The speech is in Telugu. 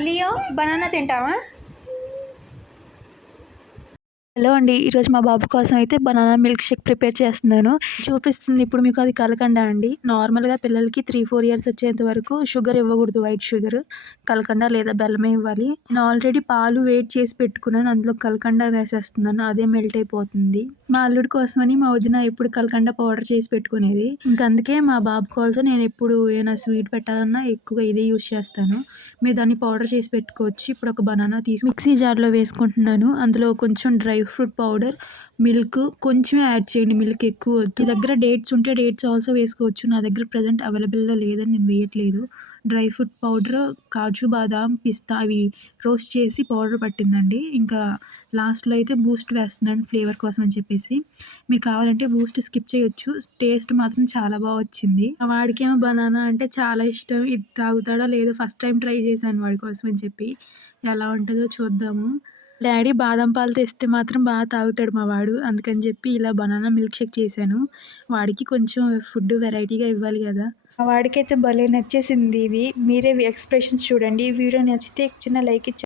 లియో బనానా తింటావా? హలో అండి. ఈరోజు మా బాబు కోసం అయితే బనానా మిల్క్ షేక్ ప్రిపేర్ చేస్తున్నాను. చూపిస్తుంది ఇప్పుడు మీకు అది కలకండ అండి. నార్మల్‌గా పిల్లలకి 3, 4 ఇయర్స్ వచ్చేంత వరకు షుగర్ ఇవ్వకూడదు, వైట్ షుగర్. కలకండ లేదా బెల్లమే ఇవ్వాలి. నేను ఆల్రెడీ పాలు వేడి చేసి పెట్టుకున్నాను. అందులో కలకండ వేసేస్తున్నాను. అదే మెల్ట్ అయిపోతుంది. మా అల్లుడి కోసమని మా వదిన ఎప్పుడు కలకండ పౌడర్ చేసి పెట్టుకునేది. ఇంక అందుకే మా బాబు కోసం నేను ఎప్పుడు ఏమైనా స్వీట్ పెట్టాలన్నా ఎక్కువగా ఇదే యూజ్ చేస్తాను. మీరు దాన్ని పౌడర్ చేసి పెట్టుకోవచ్చు. ఇప్పుడు ఒక బనానా తీసి మిక్సీ జార్‌లో వేసుకుంటున్నాను. అందులో కొంచెం డ్రై ఫ్రూట్ పౌడర్, మిల్క్ కొంచెమే యాడ్ చేయండి. మిల్క్ ఎక్కువ వద్దు. మీ దగ్గర డేట్స్ ఉంటే డేట్స్ ఆల్సో వేసుకోవచ్చు. నా దగ్గర ప్రెజెంట్ అవైలబుల్‌లో లేదని నేను వేయట్లేదు. డ్రై ఫ్రూట్ పౌడర్, కాజు, బాదాం, పిస్తా అవి రోస్ట్ చేసి పౌడర్ పట్టిందండి. ఇంకా లాస్ట్‌లో అయితే బూస్ట్ వేస్తున్నాను ఫ్లేవర్ కోసం అని చెప్పేసి. మీరు కావాలంటే బూస్ట్ స్కిప్ చేయొచ్చు. టేస్ట్ మాత్రం చాలా బాగా వచ్చింది. మా వాడికేమో బనానా అంటే చాలా ఇష్టం. ఇది తాగుతాడో లేదో ఫస్ట్ టైం ట్రై చేశాను వాడి కోసం అని చెప్పి. ఎలా ఉంటుందో చూద్దాము. డాడీ బాదం పాలు తెస్తే మాత్రం బాగా తాగుతాడు మా వాడు. అందుకని చెప్పి ఇలా బనానా మిల్క్ షేక్ చేశాను. వాడికి కొంచెం ఫుడ్ వెరైటీగా ఇవ్వాలి కదా! మా వాడికైతే భలే నచ్చేసింది ఇది. మీరే ఎక్స్‌ప్రెషన్స్ చూడండి. ఈ వీడియో నచ్చితే చిన్న లైక్ ఇచ్చి